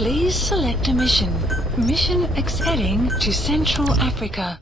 Please select a mission. Mission X heading to Central Africa.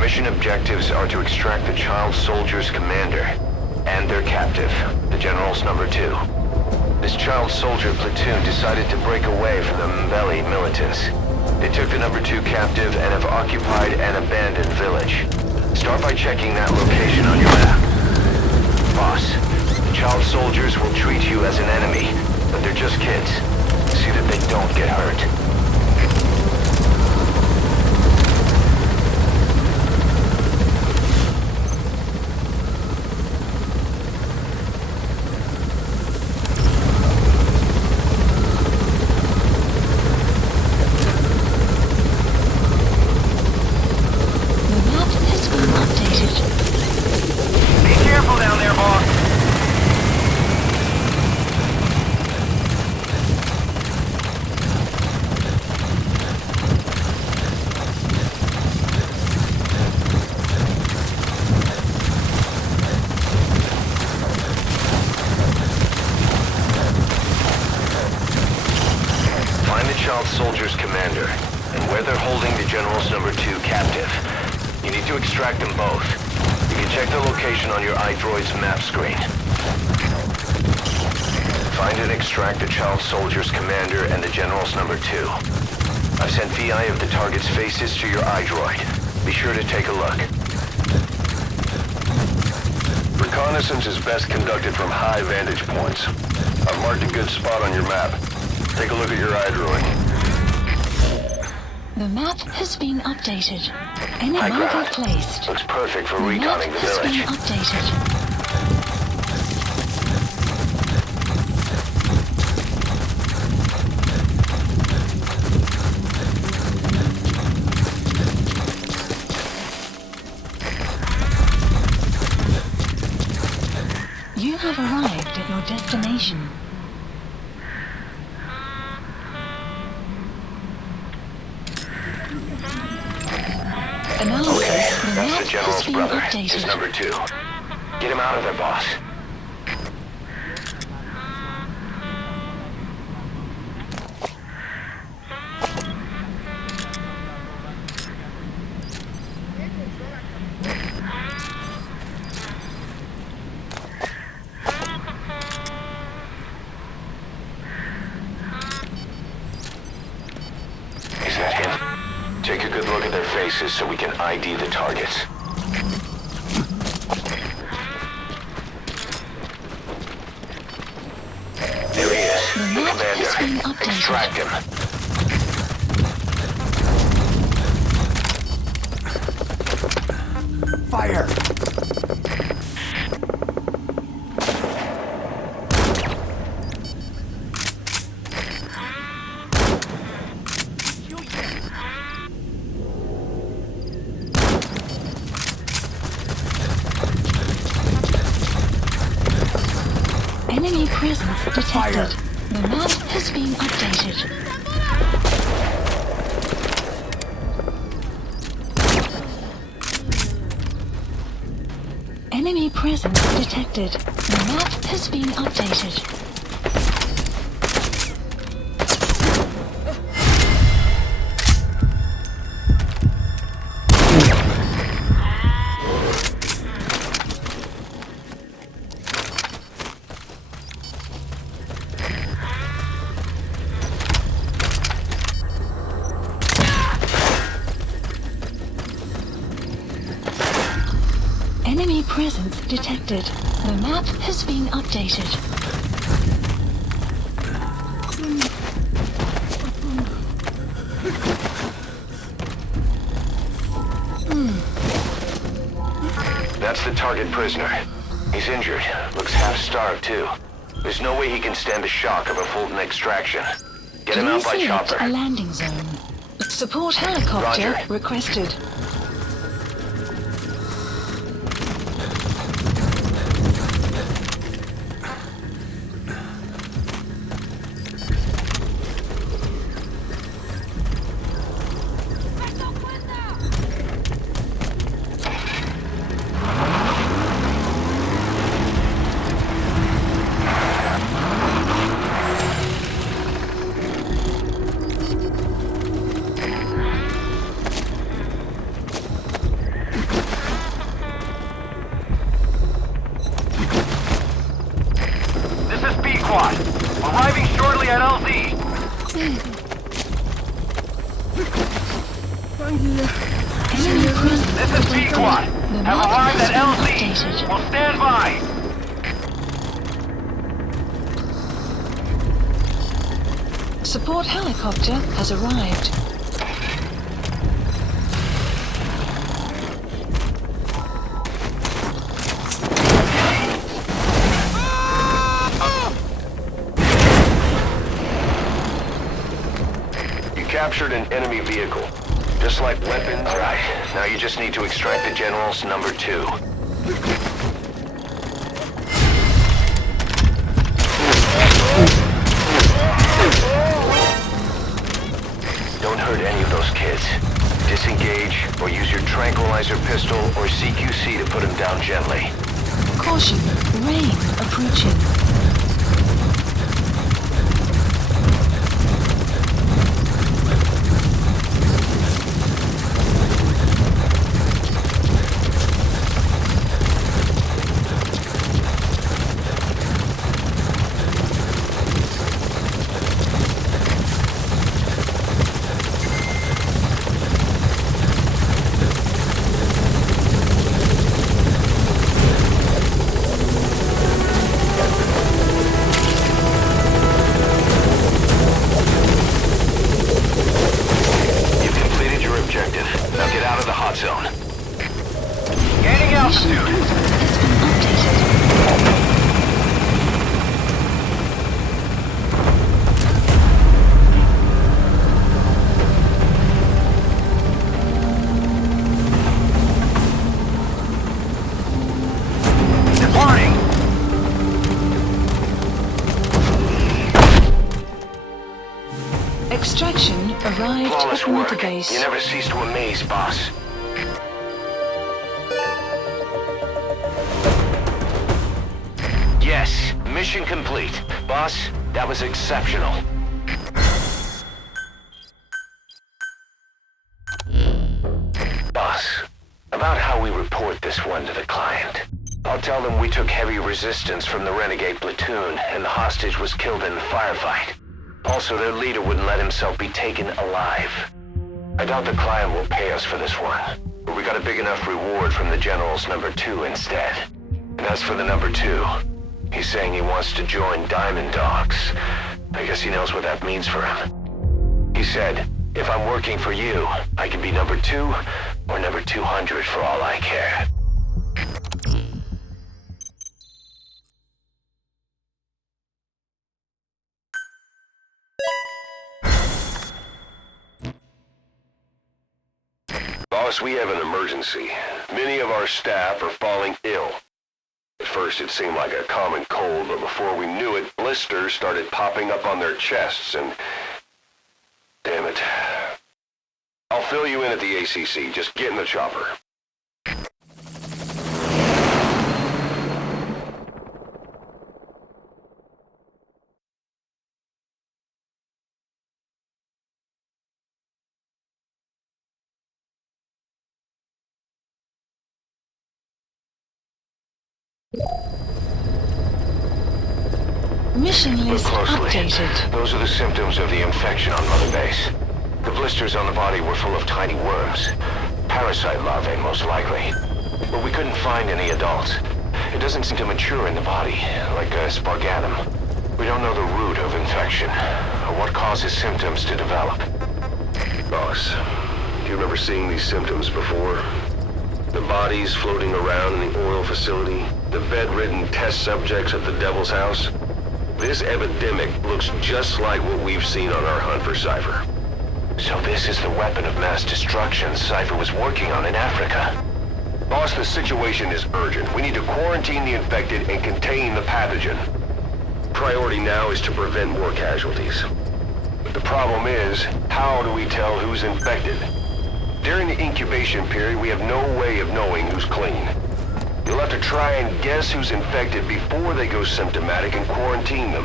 Mission objectives are to extract the child soldier's commander and their captive, the General's number 2. This child soldier platoon decided to break away from the Mbeli militants. They took the number 2 captive and have occupied an abandoned village. Start by checking that location on your map. Boss, the child soldiers will treat you as an enemy, but they're just kids. See that they don't get hurt. Soldier's commander, and where they're holding the General's number 2 captive. You need to extract them both. You can check the location on your iDroid's map screen. Find and extract the child soldier's commander and the General's number 2. I've sent VI of the target's faces to your iDroid. Be sure to take a look. Reconnaissance is best conducted from high vantage points. I've marked a good spot on your map. Take a look at your iDroid. The map has been updated. Any High marker ground. placed. Looks perfect for The map reconning the has been village. updated. You have arrived at your destination. Analysis. The That's map the has General's been brother. updated. His number 2. Get him out of there, boss. Is that him? Take a good look at their faces so we can ID the targets. There he is, the map has been commander. updated. Extract him. Fire! detected. The map has been updated. Enemy presence detected. The map has been updated. Enemy presence detected. The map has been updated. That's the target prisoner. He's injured. Looks half-starved, too. There's no way he can stand the shock of a Fulton extraction. Get him out by Select chopper. a landing zone. Support helicopter Roger. requested. Arriving shortly at LZ. This is P-Quad. Have arrived at LZ. Will stand by. Support helicopter has arrived. Captured an enemy vehicle. Just like weapons. Right. Now you just need to extract the General's number 2. Don't hurt any of those kids. Disengage or use your tranquilizer pistol or CQC to put them down gently. Caution, rain approaching. Extraction arrived Flawless at work. Waterbase. You never cease to amaze, boss. Yes, mission complete. Boss, that was exceptional. Boss, about how we report this one to the client. I'll tell them we took heavy resistance from the renegade platoon and the hostage was killed in the firefight. Also, their leader wouldn't let himself be taken alive. I doubt the client will pay us for this one, but we got a big enough reward from the General's number 2 instead. And as for the number 2, he's saying he wants to join Diamond Dogs. I guess he knows what that means for him. He said, if I'm working for you, I can be number 2 or number 200 for all I care. Boss, we have an emergency. Many of our staff are falling ill. If first it seemed like a common cold, but before we knew it, blisters started popping up on their chests and... Damn it. I'll fill you in at the ACC. Just get in the chopper. Mission Look list closely. updated. Those are the symptoms of the infection on Mother Base. The blisters on the body were full of tiny worms. Parasite larvae, most likely. But we couldn't find any adults. It doesn't seem to mature in the body, like a spargatum. We don't know the root of infection, or what causes symptoms to develop. Boss, do you remember seeing these symptoms before? The bodies floating around in the oil facility, the bedridden test subjects at the Devil's House. This epidemic looks just like what we've seen on our hunt for Cypher. So this is the weapon of mass destruction Cypher was working on in Africa. Boss, the situation is urgent. We need to quarantine the infected and contain the pathogen. Priority now is to prevent more casualties. But the problem is, how do we tell who's infected? During the incubation period, we have no way of knowing who's clean. You'll have to try and guess who's infected before they go symptomatic and quarantine them.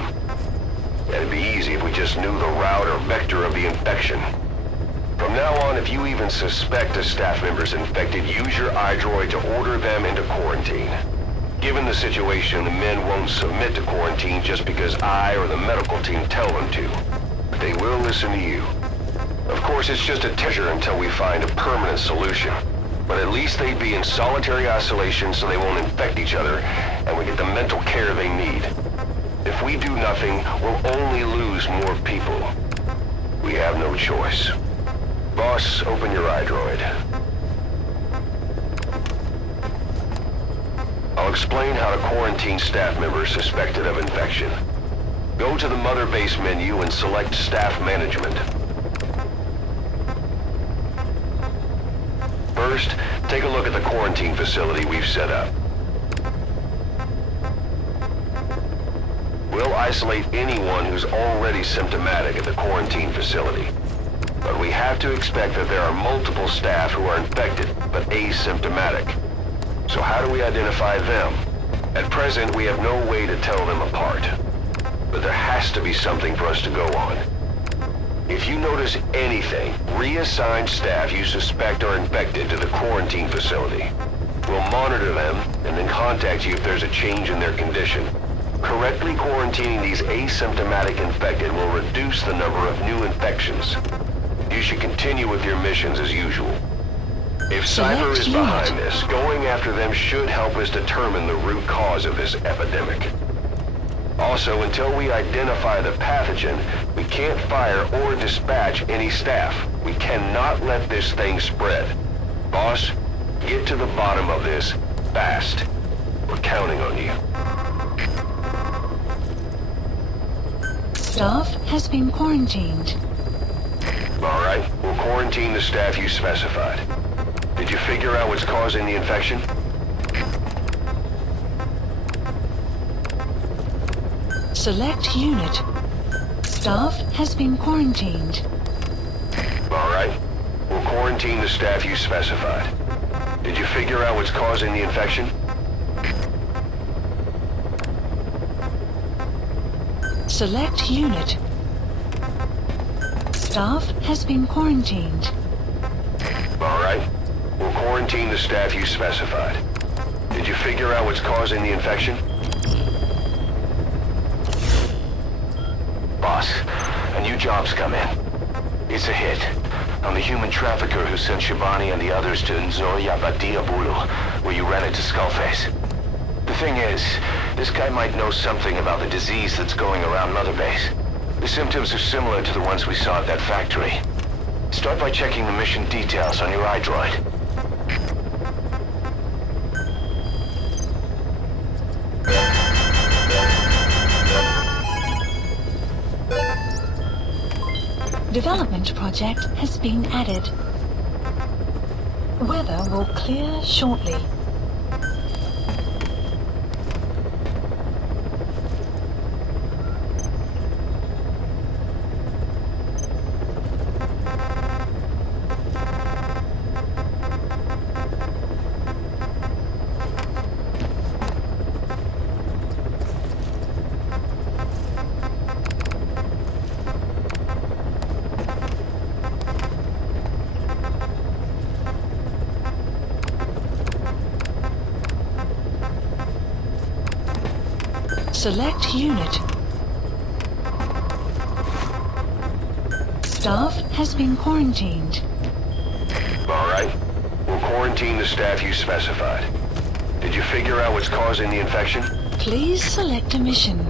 That'd be easy if we just knew the route or vector of the infection. From now on, if you even suspect a staff member's infected, use your iDroid to order them into quarantine. Given the situation, the men won't submit to quarantine just because I or the medical team tell them to. But they will listen to you. Of course, it's just a teaser until we find a permanent solution. But at least they'd be in solitary isolation so they won't infect each other, and we get the mental care they need. If we do nothing, we'll only lose more people. We have no choice. Boss, open your iDroid. I'll explain how to quarantine staff members suspected of infection. Go to the Mother Base menu and select Staff Management. First, take a look at the quarantine facility we've set up. We'll isolate anyone who's already symptomatic at the quarantine facility. But we have to expect that there are multiple staff who are infected, but asymptomatic. So how do we identify them? At present, we have no way to tell them apart. But there has to be something for us to go on. If you notice anything, reassign staff you suspect are infected to the quarantine facility. We'll monitor them and then contact you if there's a change in their condition. Correctly quarantining these asymptomatic infected will reduce the number of new infections. You should continue with your missions as usual. If Cypher is behind this, going after them should help us determine the root cause of this epidemic. Also, until we identify the pathogen, we can't fire or dispatch any staff. We cannot let this thing spread. Boss, get to the bottom of this fast. We're counting on you. Staff has been quarantined. All right, we'll quarantine the staff you specified. Did you figure out what's causing the infection? Select unit. Staff has been quarantined. All right, we'll quarantine the staff you specified. Did you figure out what's causing the infection? Select unit. Staff has been quarantined. All right, we'll quarantine the staff you specified. Did you figure out what's causing the infection? Boss, a new job's come in. It's a hit. I'm the human trafficker who sent Shabani and the others to Nzoya Badia Bulu, where you ran into Skullface. The thing is, this guy might know something about the disease that's going around Mother Base. The symptoms are similar to the ones we saw at that factory. Start by checking the mission details on your iDroid. Development project has been added. Weather will clear shortly. Select unit. Staff has been quarantined. All right. We'll quarantine the staff you specified. Did you figure out what's causing the infection? Please select a mission.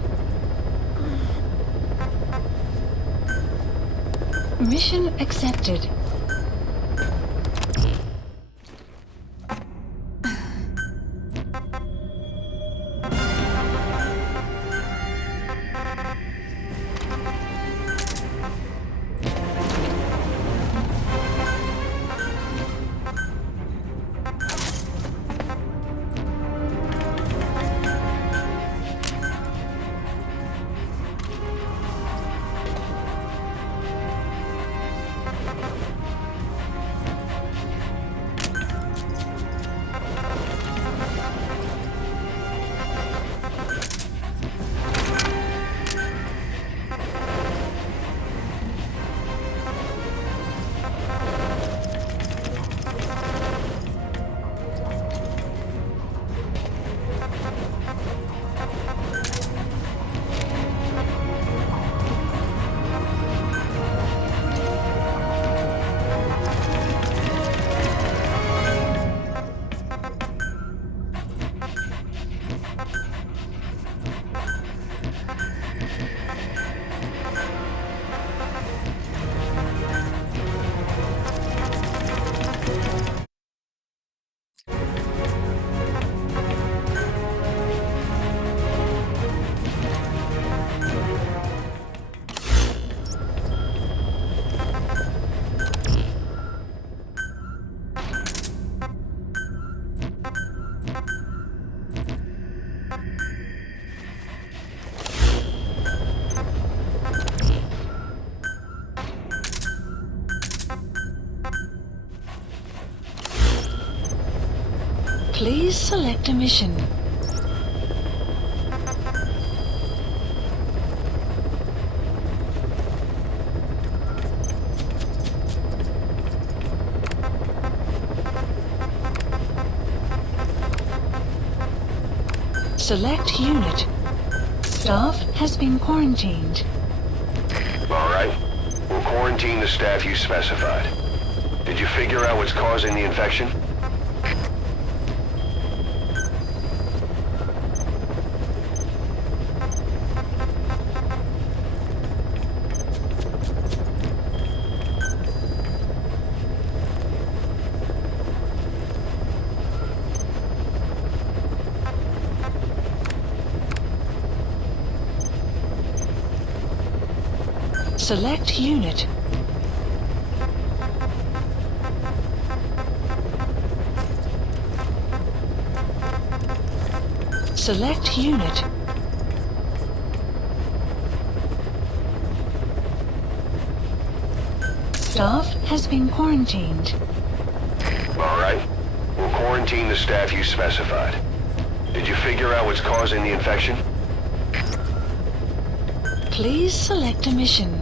Mission accepted. Please select a mission. Select unit. Staff has been quarantined. All right. We'll quarantine the staff you specified. Did you figure out what's causing the infection? Select unit. Select unit. Staff has been quarantined. All right. We'll quarantine the staff you specified. Did you figure out what's causing the infection? Please select a mission.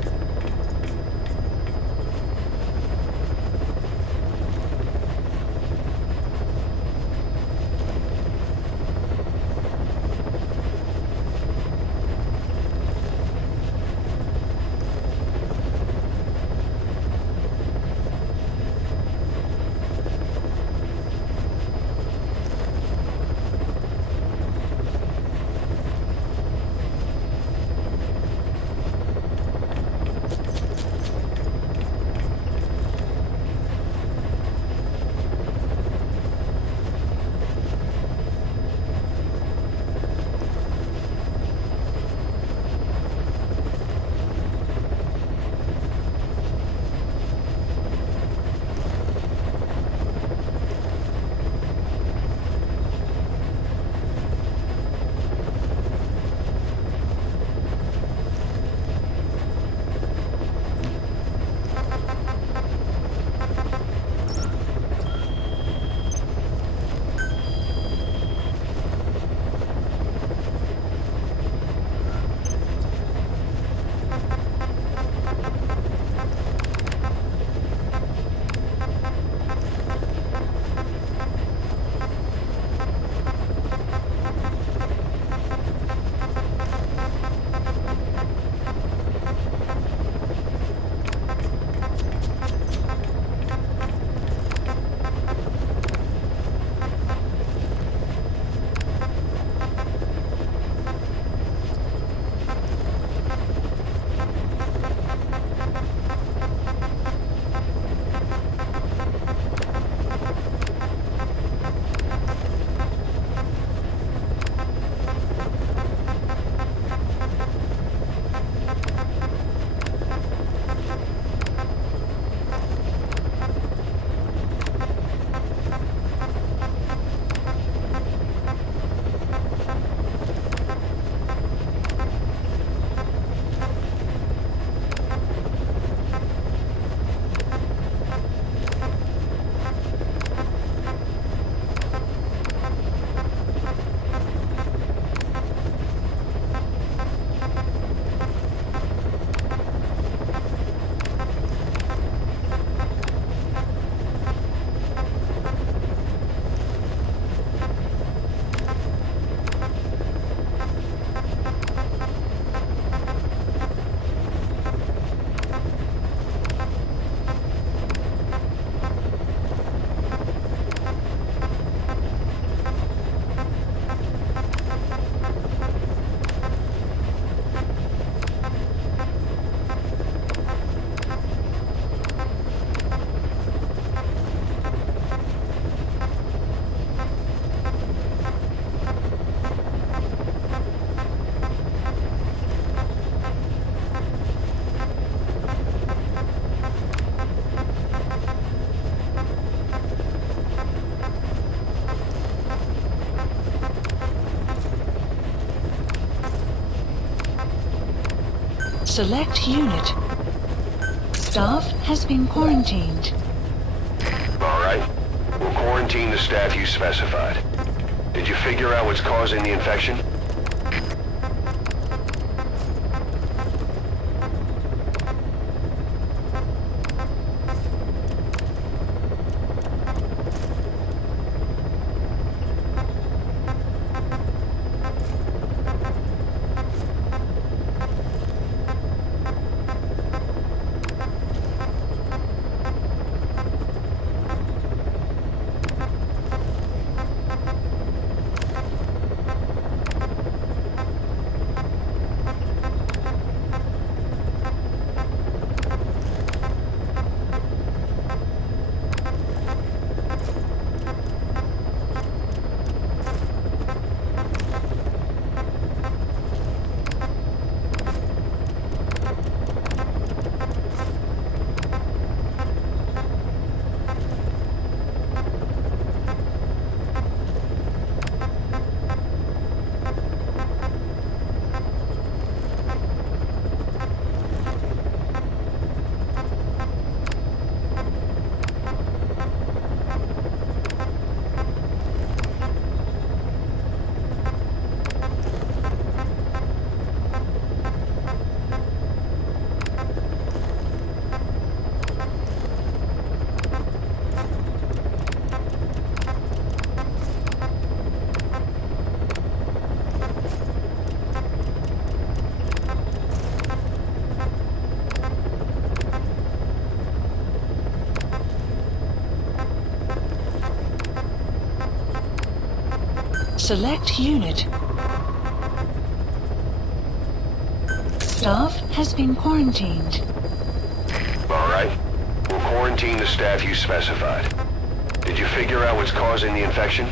Select unit. Staff has been quarantined. All right. We'll quarantine the staff you specified. Did you figure out what's causing the infection? Select unit. Staff has been quarantined. All right. We'll quarantine the staff you specified. Did you figure out what's causing the infection?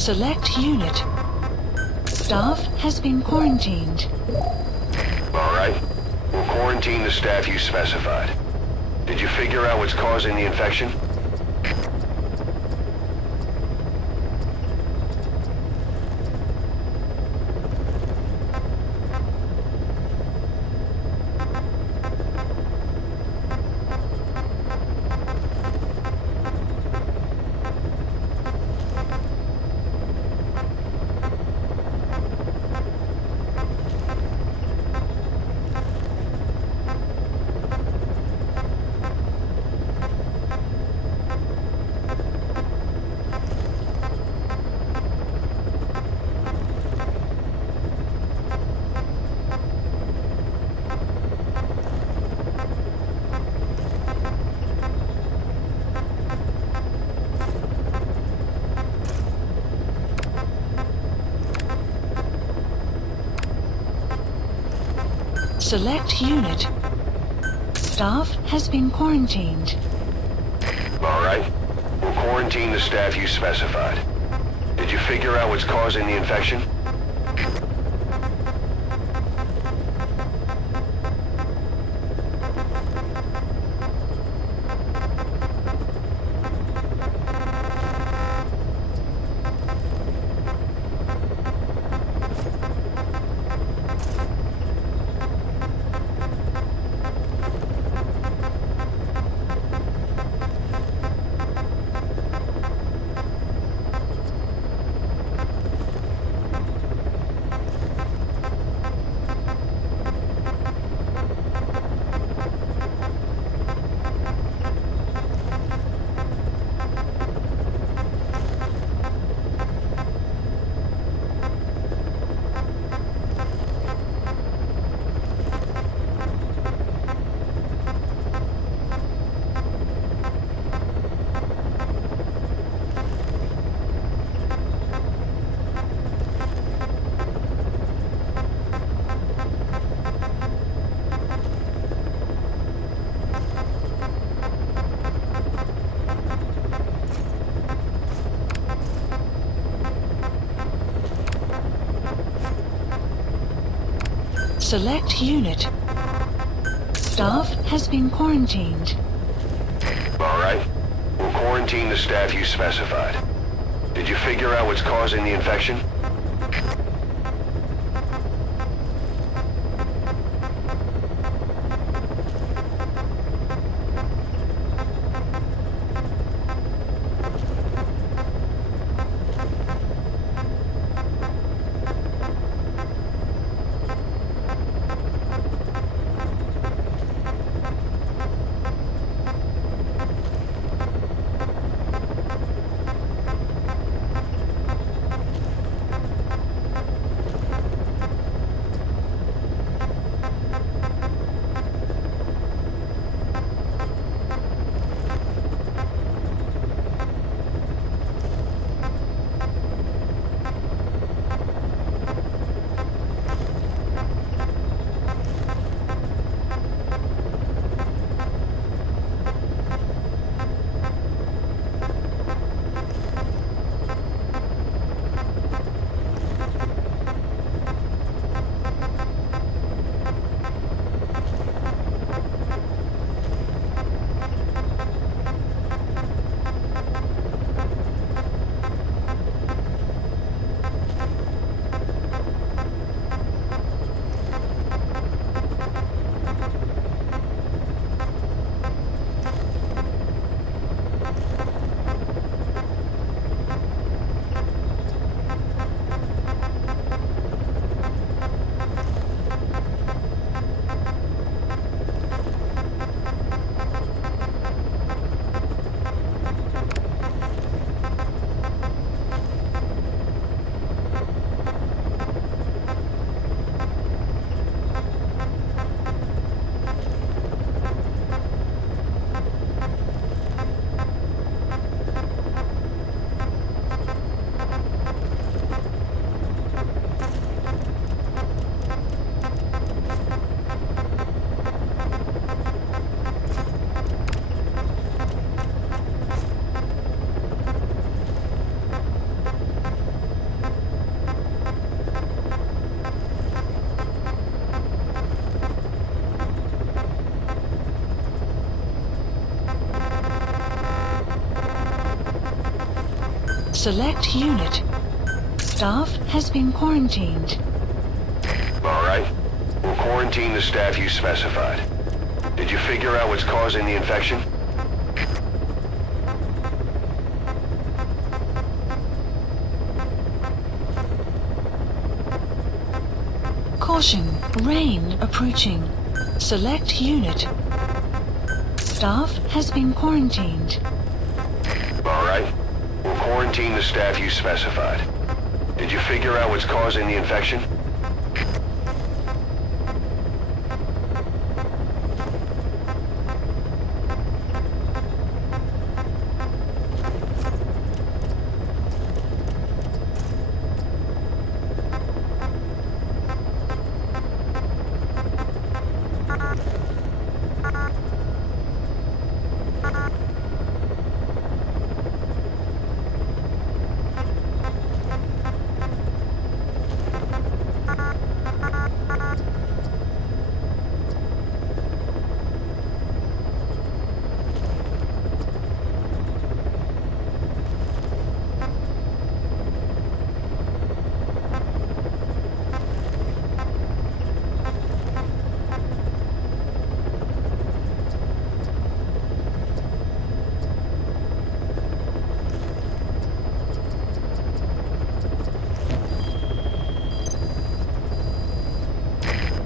Select unit. Staff has been quarantined. All right. We'll quarantine the staff you specified. Did you figure out what's causing the infection? Select unit. Staff has been quarantined. All right. We'll quarantine the staff you specified. Did you figure out what's causing the infection? Select unit. Staff has been quarantined. All right. We'll quarantine the staff you specified. Did you figure out what's causing the infection? Select unit. Staff has been quarantined. All right. We'll quarantine the staff you specified. Did you figure out what's causing the infection? Caution, rain approaching. Select unit. Staff has been quarantined. All right. We'll quarantine the staff you specified. Did you figure out what's causing the infection?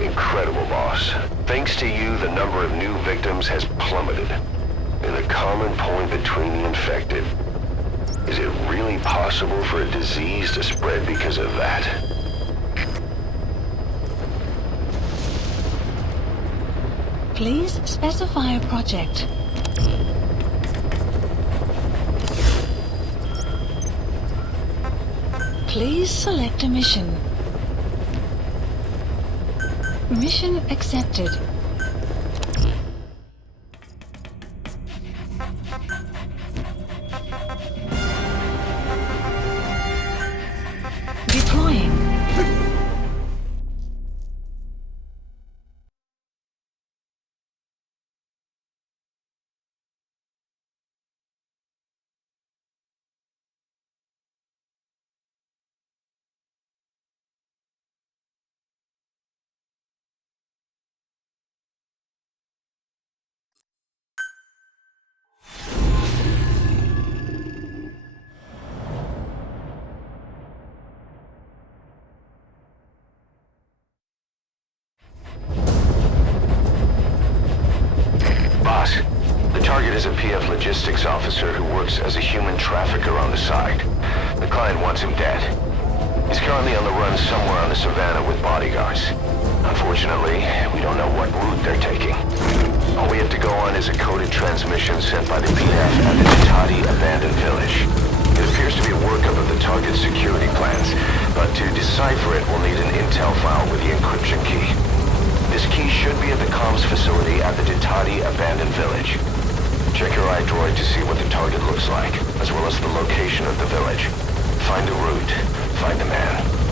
Incredible, boss. Thanks to you, the number of new victims has plummeted. And the common point between the infected. Is it really possible for a disease to spread because of that? Please specify a project. Please select a mission. Mission accepted. Deploying. Boss, the target is a PF logistics officer who works as a human trafficker on the side. The client wants him dead. He's currently on the run somewhere on the savannah with bodyguards. Unfortunately, we don't know what route they're taking. All we have to go on is a coded transmission sent by the PF at the Ditati abandoned village. It appears to be a workup of the target's security plans, but to decipher it, we'll need an intel file with the encryption key. This key should be at the comms facility at the Ditati abandoned village. Check your iDroid to see what the target looks like, as well as the location of the village. Find a route. Find a man.